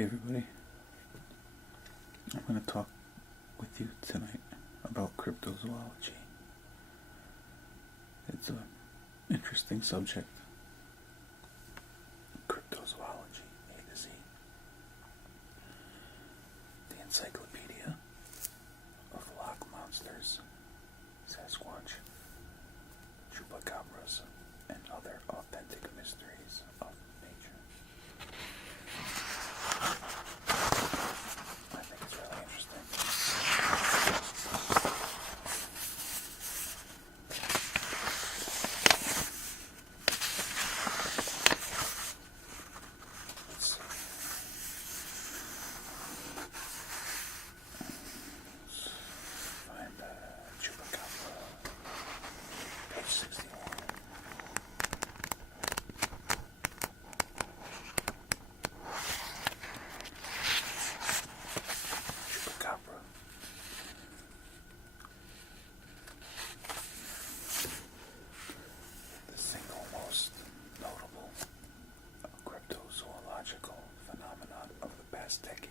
Hey everybody, I'm going to talk with you tonight about cryptozoology. It's an interesting subject. Cryptozoology, A to Z. The encyclopedia of loch monsters, Sasquatch, chupacabras, and other authentic mysteries of nature. I think it's really interesting. Let's see. Let's find chupacabra, page 61. Chupacabra. The single most notable cryptozoological phenomenon of the past decade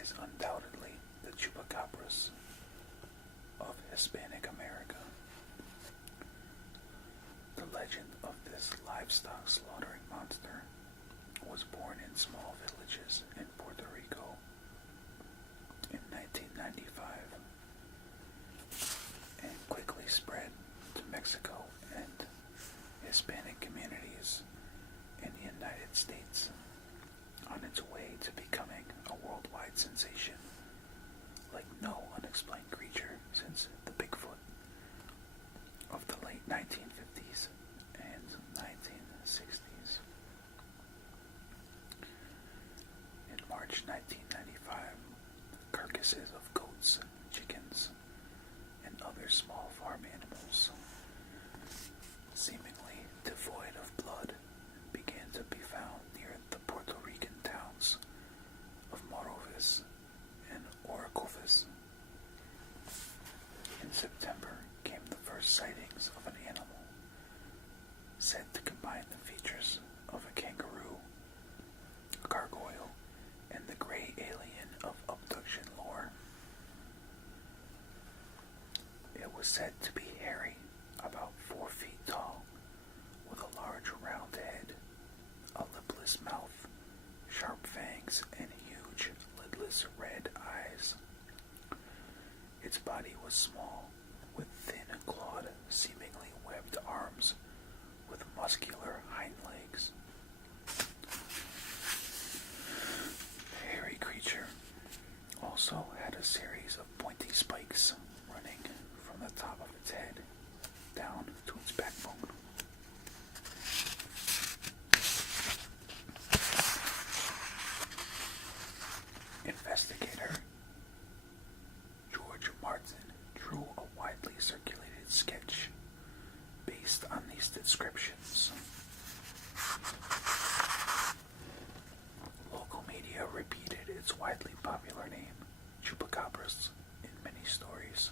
is undoubtedly the chupacabras of Hispanic America. The legend of this livestock slaughtering monster was born in small villages in Puerto Rico in 1995 and quickly spread to Mexico and Hispanic communities in the United States on its way to becoming a worldwide sensation like no unexplained creature since the Bigfoot of the late 1950s and 1960s. In March 1995, carcasses of goats, chickens, and other small farm animals, seemingly devoid of blood, began to be found near the Puerto Rican towns of Morovis and Orocovis. In September came the first sightings of an animal said to combine the features of a kangaroo, a gargoyle, and the gray alien of abduction lore. It was said to be hairy, about 4 feet tall, with a large round head, a lipless mouth, sharp fangs, and huge lidless red eyes. Its body was small, with thin clawed, seemingly webbed arms, with muscular hind legs. The hairy creature also had a series of pointy spikes running from the top of its head down to its backbone. Investigator George Martin drew a widely circulated sketch based on these descriptions. Local media repeated its widely popular name, chupacabras, in many stories.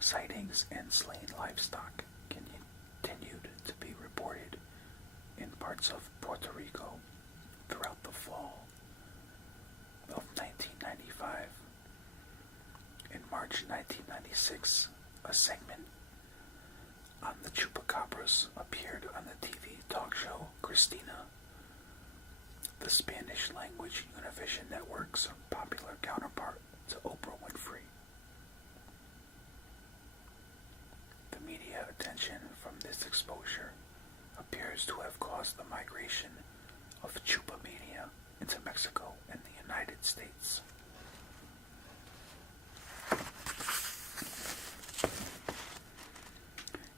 Sightings and slain livestock continued to be reported in parts of Puerto Rico throughout the fall of 1995. In March 1996, a segment on the chupacabras appeared on the TV talk show Christina, the Spanish-language Univision Network's popular counterpart to Oprah Winfrey. The media attention from this exposure appears to have caused the migration of chupamania into Mexico and the United States.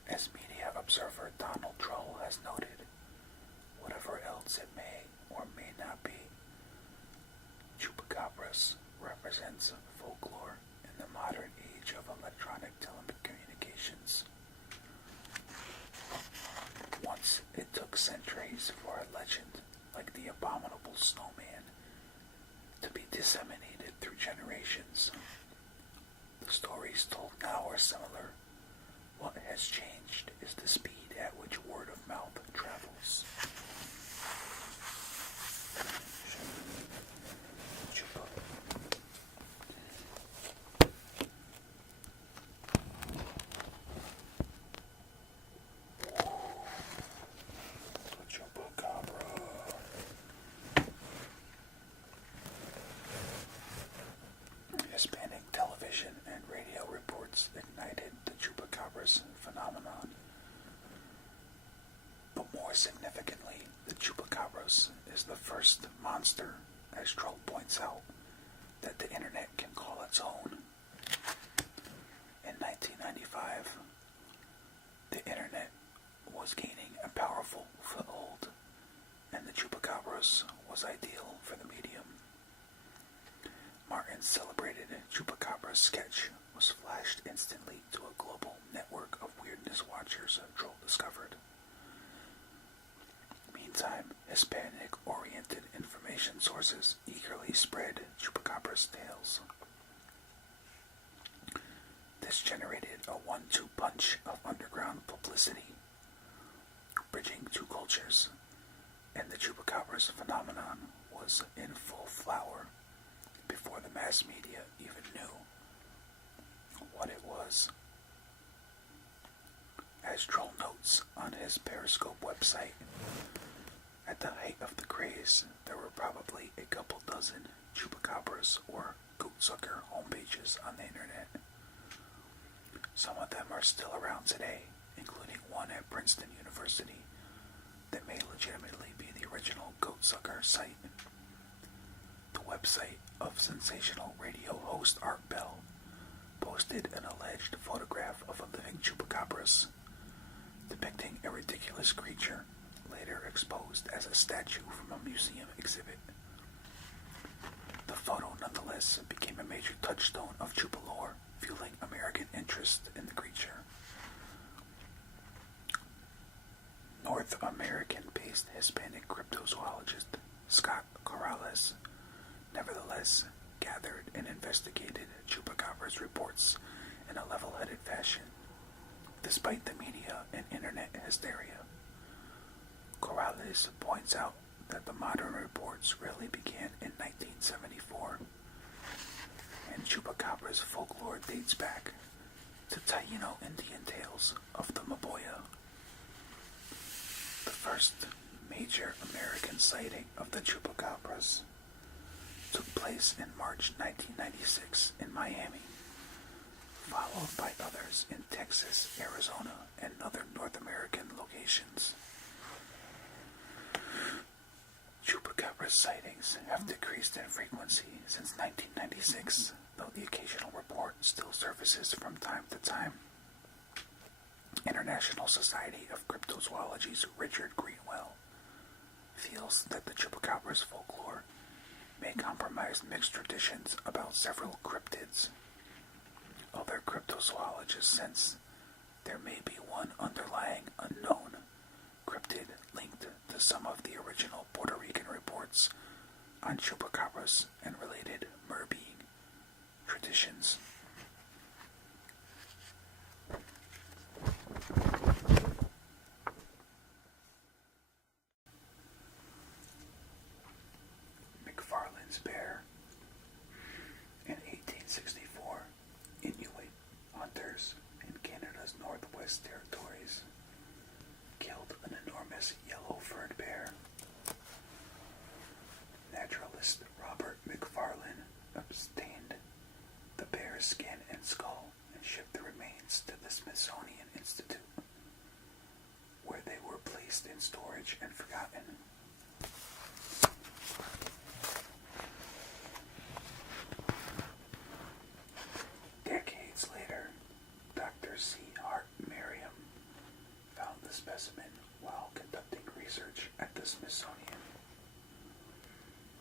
As media observer Donald Trull has noted, whatever else it may or may not be, chupacabras represents folklore in the modern age of electronic telecommunications. Once it took centuries for a legend like the abominable snowman to be disseminated through generations. The stories told now are similar. What has changed is the speed at which word of mouth travels. The chupacabras is the first monster, as Troll points out, that the internet can call its own. In 1995, the internet was gaining a powerful foothold, and the chupacabras was ideal for the medium. Martin's celebrated chupacabra sketch was flashed instantly to a global network of weirdness watchers Troll discovered. Meantime, Hispanic-oriented information sources eagerly spread chupacabra's tales. This generated a 1-2 punch of underground publicity, bridging two cultures, and the chupacabra's phenomenon was in full flower before the mass media even knew what it was. As Troll notes on his Periscope website, at the height of the craze, there were probably a couple dozen chupacabras or goatsucker homepages on the internet. Some of them are still around today, including one at Princeton University that may legitimately be the original goatsucker site. The website of sensational radio host Art Bell posted an alleged photograph of a living chupacabras, depicting a ridiculous creature later exposed as a statue from a museum exhibit. The photo nonetheless became a major touchstone of chupa lore, fueling American interest in the creature. North American-based Hispanic cryptozoologist Scott Corrales nevertheless gathered and investigated chupacabras reports in a level-headed fashion, despite the media and internet hysteria. Corrales points out that the modern reports really began in 1974, and chupacabras folklore dates back to Taino Indian tales of the Maboya. The first major American sighting of the chupacabras took place in March 1996 in Miami, followed by others in Texas, Arizona, and other North American locations. Chupacabra sightings have decreased in frequency since 1996, though the occasional report still surfaces from time to time. International Society of Cryptozoology's Richard Greenwell feels that the chupacabra's folklore may compromise mixed traditions about several cryptids. Other cryptozoologists sense there may be one underlying unknown cryptid linked to some of the original Puerto Rican reports on chupacabras and related mer-being traditions. McFarlane's bear. In 1864, Inuit hunters in Canada's Northwest Territories killed an enormous yellow-furred bear. Naturalist Robert McFarlane obtained the bear's skin and skull and shipped the remains to the Smithsonian Institute, where they were placed in storage and forgotten. Decades later, Dr. C. Hart Merriam found the specimen while conducting research at the Smithsonian.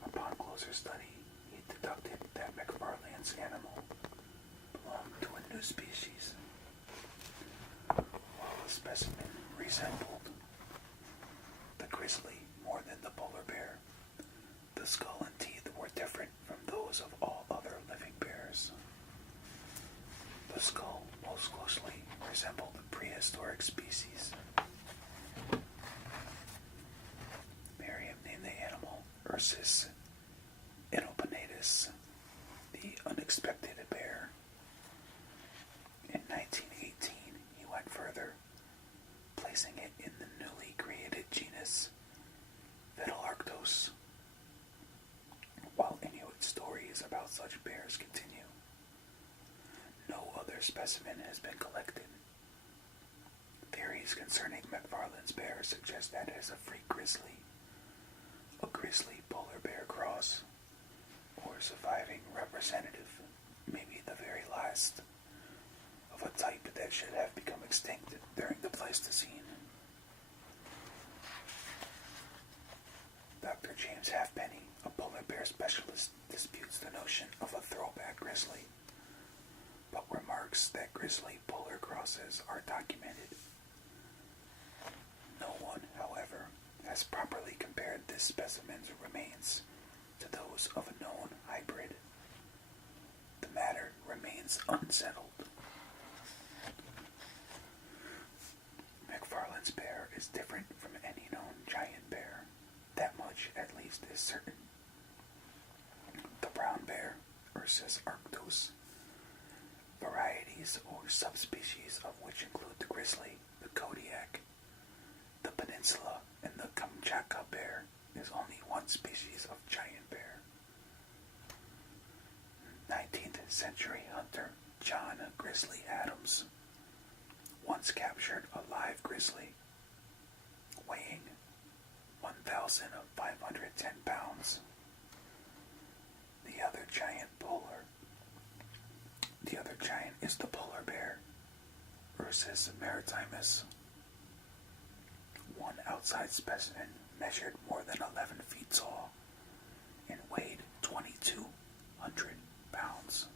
Upon closer study, he deducted that McFarlane's animal belonged to a new species. While the specimen resembled the grizzly more than the polar bear, the skull and teeth were different from those of all other living bears. The skull most closely resembled prehistoric species. Merriam named the animal Ursus inopinatus, the unexpected bear. In 1918, he went further, placing it in the newly created genus Vitelarctos. While Inuit stories about such bears continue, no other specimen has been collected. Theories concerning McFarlane's bear suggest that it is a freak grizzly a grizzly polar bear cross, or surviving representative, maybe the very last, of a type that should have become extinct during the Pleistocene. Dr. James Halfpenny, a polar bear specialist, disputes the notion of a throwback grizzly, but remarks that grizzly polar crosses are documented. No one, however, has properly compared this specimen's remains to those of a known hybrid. The matter remains unsettled. McFarlane's bear is different from any known giant bear. That much, at least, is certain. The brown bear, Ursus arctos, varieties or subspecies of which include the grizzly, the Kodiak, the peninsula, and the Kamchatka bear, is only one species of giant bear. 19th century hunter John Grizzly Adams once captured a live grizzly weighing 1,510 pounds. The other giant is the polar bear, Ursus maritimus. One outside specimen measured more than 11 feet tall and weighed 2,200 pounds.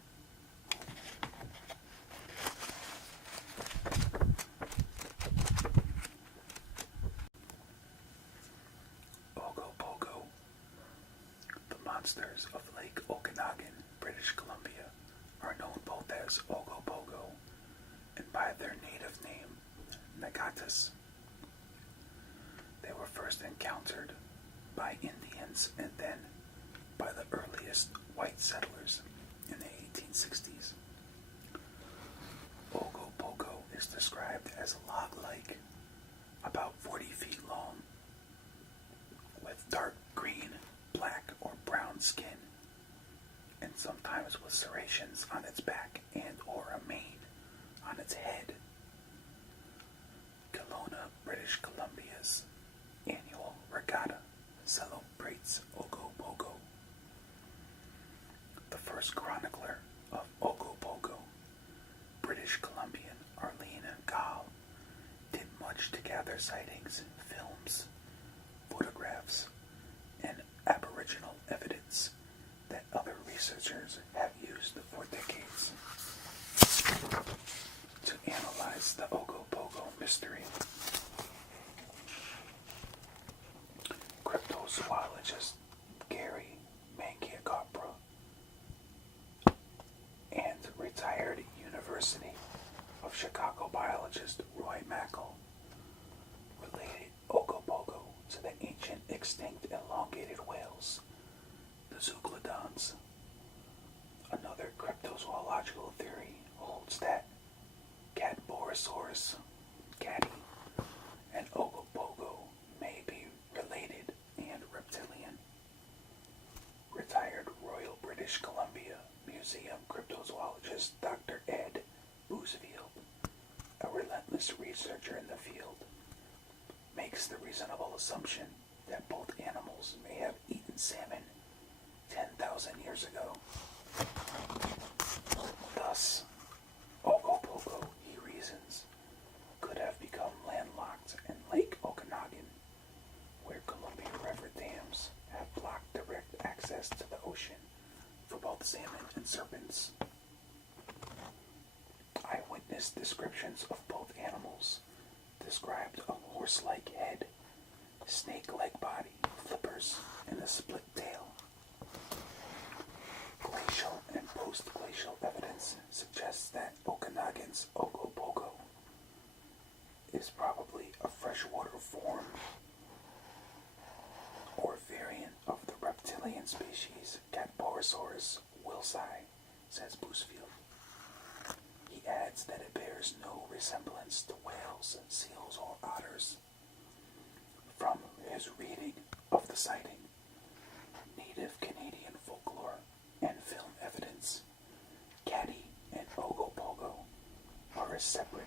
Ogopogo. The monsters of Lake Okanagan, British Columbia, are known both as Ogopogo and by their native name, Nagatus. They were first encountered by Indians and then by the earliest white settlers in the 1860s. Ogopogo is described as log-like, about 40 feet long, with dark green, black, or brown skin, and sometimes with serrations on its back and or a mane on its head. Kelowna, British Columbia's annual regatta celebrates Ogopogo. The first chronicler of Ogopogo, British Columbian Arlene Gall, did much to gather sightings, films, photographs, and aboriginal evidence that other researchers have used for decades to analyze the Ogopogo mystery. Cryptozoologist Gary Mangiacopra and retired University of Chicago biologist Roy Mackle related Ogopogo to the ancient extinct elongated whales, the zeuglodons. Another cryptozoological theory holds that Cadborosaurus, Caddy, and Ogopogo may be related and reptilian. Retired Royal British Columbia Museum cryptozoologist Dr. Ed Bousfield, a relentless researcher in the field, makes the reasonable assumption that both animals may have eaten salmon 10,000 years ago. Thus, Ogopogo, he reasons, could have become landlocked in Lake Okanagan, where Columbia River dams have blocked direct access to the ocean for both salmon and serpents. Eyewitness descriptions of both animals described a horse-like head, snake-like body, flippers, and a split tail. Glacial and post-glacial evidence suggests that Okanagan's Ogopogo is probably a freshwater form or variant of the reptilian species Cadborosaurus wilsi, says Bousfield. He adds that it bears no resemblance to whales, seals, or otters. From his reading of the sighting, native Canadian folklore, and film evidence, Caddy and Ogopogo are a separate